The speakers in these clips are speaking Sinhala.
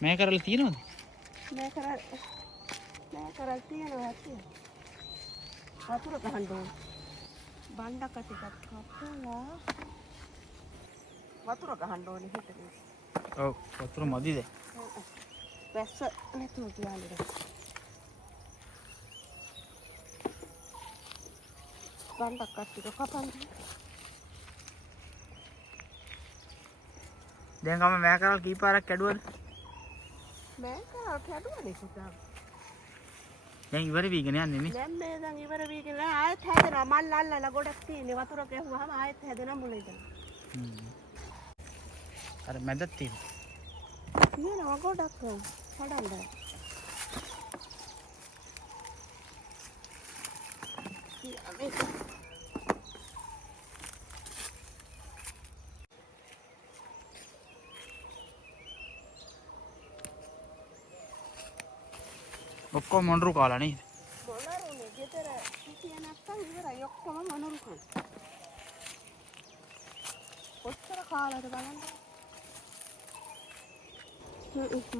මේ කරලා තියෙනවද? මේ කරලා තියෙනවා ඇති. වතුර ගහන්න ඕන. බණ්ඩක ටිකක් කපලා වතුර ගහන්න ඕනේ හිටේ. ඔව් වතුර මදිද? වැස්ස නැතුව කියන්නේ. බණ්ඩක ටික කපන්න. දැන් ගම මෑ කරලා කීපාරක් කැඩුවද? මෑ කරලා කැඩුවනේ පුතා. දැන් ඉවර වීගෙන යන්නේ නේ. දැන් මේ දැන් ඉවර වීගෙන ආයෙත් හැදෙනවා. මල් අල්ලලා ගොඩක් තියෙන්නේ. වතුර ගැහුවාම ආයෙත් හැදෙනවා මුල ඉඳන්. අර මැදත් තියෙනවා. තියෙනවා ගොඩක් හදන්න. ඔක්කොම මොනරු කාලා නේද? මොනරුනේ ගෙදර කිසිය නැත්තම් ඉවරයි ඔක්කොම මොනරු කන. කොච්චර කාලාද බලන්න.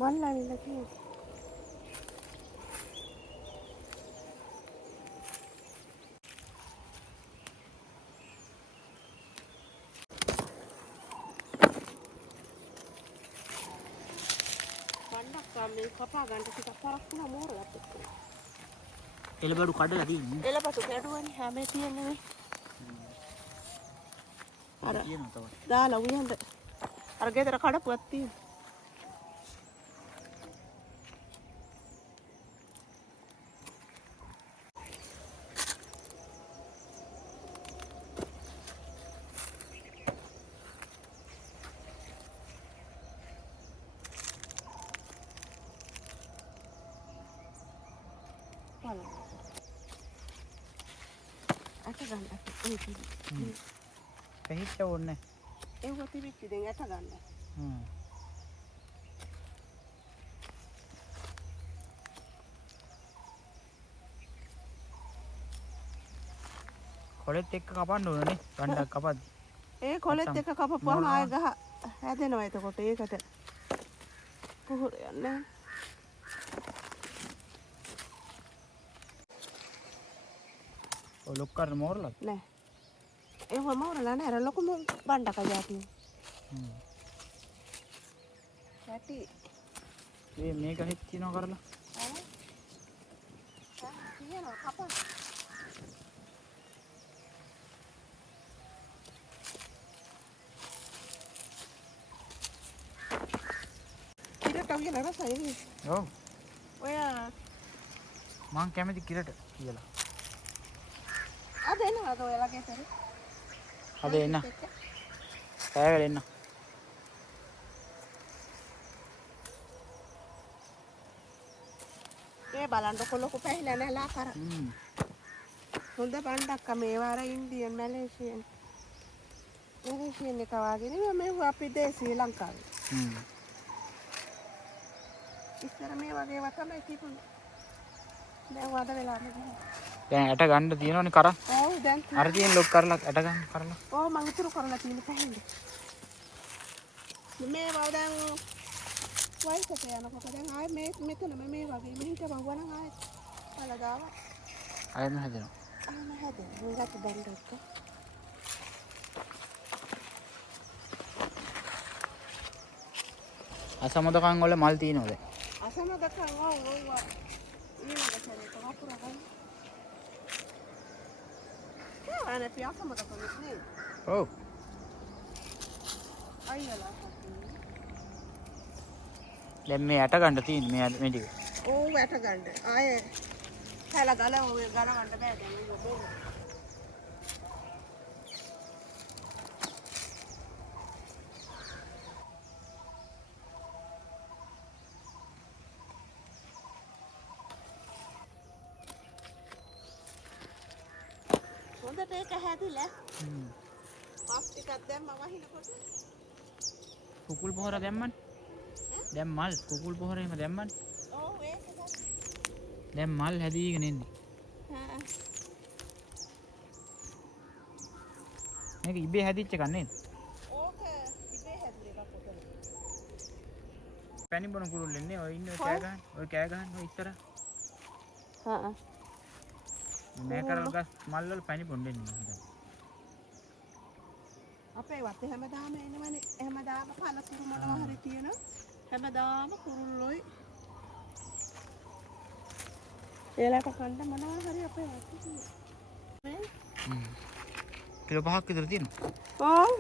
මල්ලාවිලා තියෙන්නේ. මේ කපා ගන්න ටිකක් තරක් වුණා මෝරලත් එක්ක. එළබඩු කඩලා තියෙන්නේ. එළබඩු කැඩුවනේ හැමේ තියෙන්නේ මේ. අර තියෙනවා තව. දාලා උයන්ද. අර ගෙදර කඩපුවක් තියෙනවා. අට ගන්න පැහිච්ච ඕනේ. ඒව තිබිච්ච දැන් අට ගන්න. කොලෙත් එක්ක කපන්න ඕනේ ගණ්ඩක් කපද්දි. ඒ කොලෙත් එක්ක කපපුවාම ආය ගහ හැදෙනවා එතකොට ඒකට පුහුර යන්නේ. ඔය ලොක්කර මෝරලා නෑ. ඒව මෝරලා නෑ අර ලොකුම බණ්ඩක જાතිය. ඇටි මේක හිට තියනවා කරලා. තියෙනවා කපන්න. කිරට අවිල රසයි. ඔව්. ඔය මං කැමති කිරට කියලා. අද එනවාද ඔයාලගේ සරි? අද එන්න. පැයවල එන්න. ඒ බලන්න කොලොකු පැහිලා නැලා කර. හොඳ බණ්ඩක්ක මේ වාර ඉන්දියන් මැලේසියන්. මැලේසියන් එක වාගේ නෙවෙයි මේ අපි දේශී ලංකාවේ. ඉස්සර මේ වගේ වා තමයි තිබුණේ. දැන් වද වෙලා නැහැ. දැන් ඇට ගන්න තියෙනවනේ කරන්. ඔව් දැන් අර තියෙන ලොක් කරලා ඇට ගන්න කරලා. ඔව් මං ඉතුරු කරලා තියෙන පැහැන්නේ. මේ වව දැන් වයිසට යනකොට දැන් ආයේ මේ මෙතන මේ වගේ මෙහිට බංගුවා නම් ආයේ පළ දාවා. ආයෙම හැදෙනවා. ආයෙම හැදෙනවා. මුලට බණ්ඩක්ක. අසමදකන් වල මල් තියෙනවද? අසමදකන් ඔව් ඊළඟ සැරේට වතුර ගන්න. අනේ පියාසමදකන් නේ. ඔව්. අයියලා දැන් මේ ඇට ගන්න තියෙන්නේ මේ ටික. ඔව් ඇට ගන්න. ආයේ හැල ගල ඔය ගලවන්න බෑ දැන් ඒක බොරු. හොඳට ඒක හැදිලා. පස් ටිකක් දැම්ම වහිනකොට. කුකුල් පොහොර දැම්මනේ. දැන් මල් කුකුල් පොහොර එහෙම දැම්මනේ. ඔව් ඒක දැන් මල් හැදීගෙන එන්නේ. මේක ඉබේ හැදිච්ච එකක් නේද? ඕක ඉබේ හැදිච්ච එකක් පොතේ. පැණි බොන කුරුල්ලෝ ඉන්නේ. ඔය ඉන්නේ කෑ ගහන. ඔය කෑ ගහන ඔය ඉස්සර. හා මේ කරල් ගස් මල් වල පැණි බොන්න ඉන්නේ. අපේ වත්තේ හැමදාම එනවනේ. හැමදාම පළතුරු මොනවා හරි තියෙනවා. හැමදාම කුරුල්ලොයි. ඒලට කන්න මොනවා හරි අපේ වත්තේ තියෙනවා. කිලෝ 5ක් විතර තියෙනවා. ඔව්.